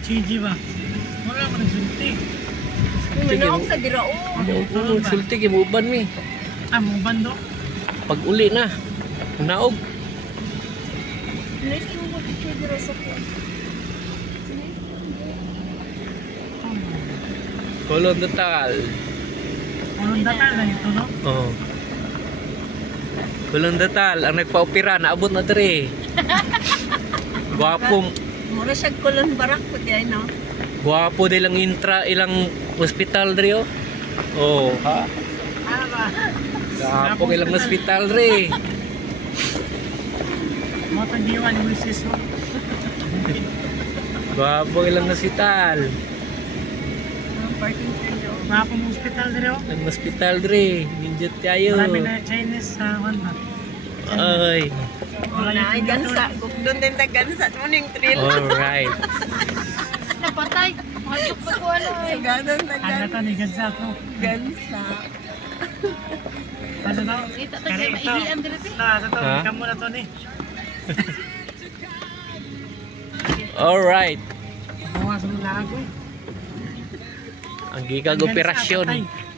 Gigi ba? Wala man nagsulti. Manaong sa dirao. Oo, sulti kay muban mi. Muban do? Pag uli na. Naog. Nice mo picture dira sa ko. Kolon datal. Kulong datal na ito, no? Oo. Kolon datal ang nagpa-opera naabot na diri. Guwapo. Mura siya kulon barak po di no. Guwapo dilang ilang hospital diri oh. Oh, ha. Ba? Guwapo ilang hospital diri. Mo to diwan mo sis mo. Guwapo ilang hospital. Parking area. Mga pang hospital dito. Ang hospital diri, ninjut kayo. Marami na Chinese sa Honda. Ay. Wala ay gansa. Doon din ta gansa mo ning trail. Alright. Napatay. Mahayop pa ko ano eh. Ganon na Ano to ni Gansa ko? gansa. Ano to? Kita to Kari kay ito. mailian diri. Ito to. Ha? Kamu na to ni. Alright. Bawas mo lang ako. Ang gigag operasyon. Gansa, patay.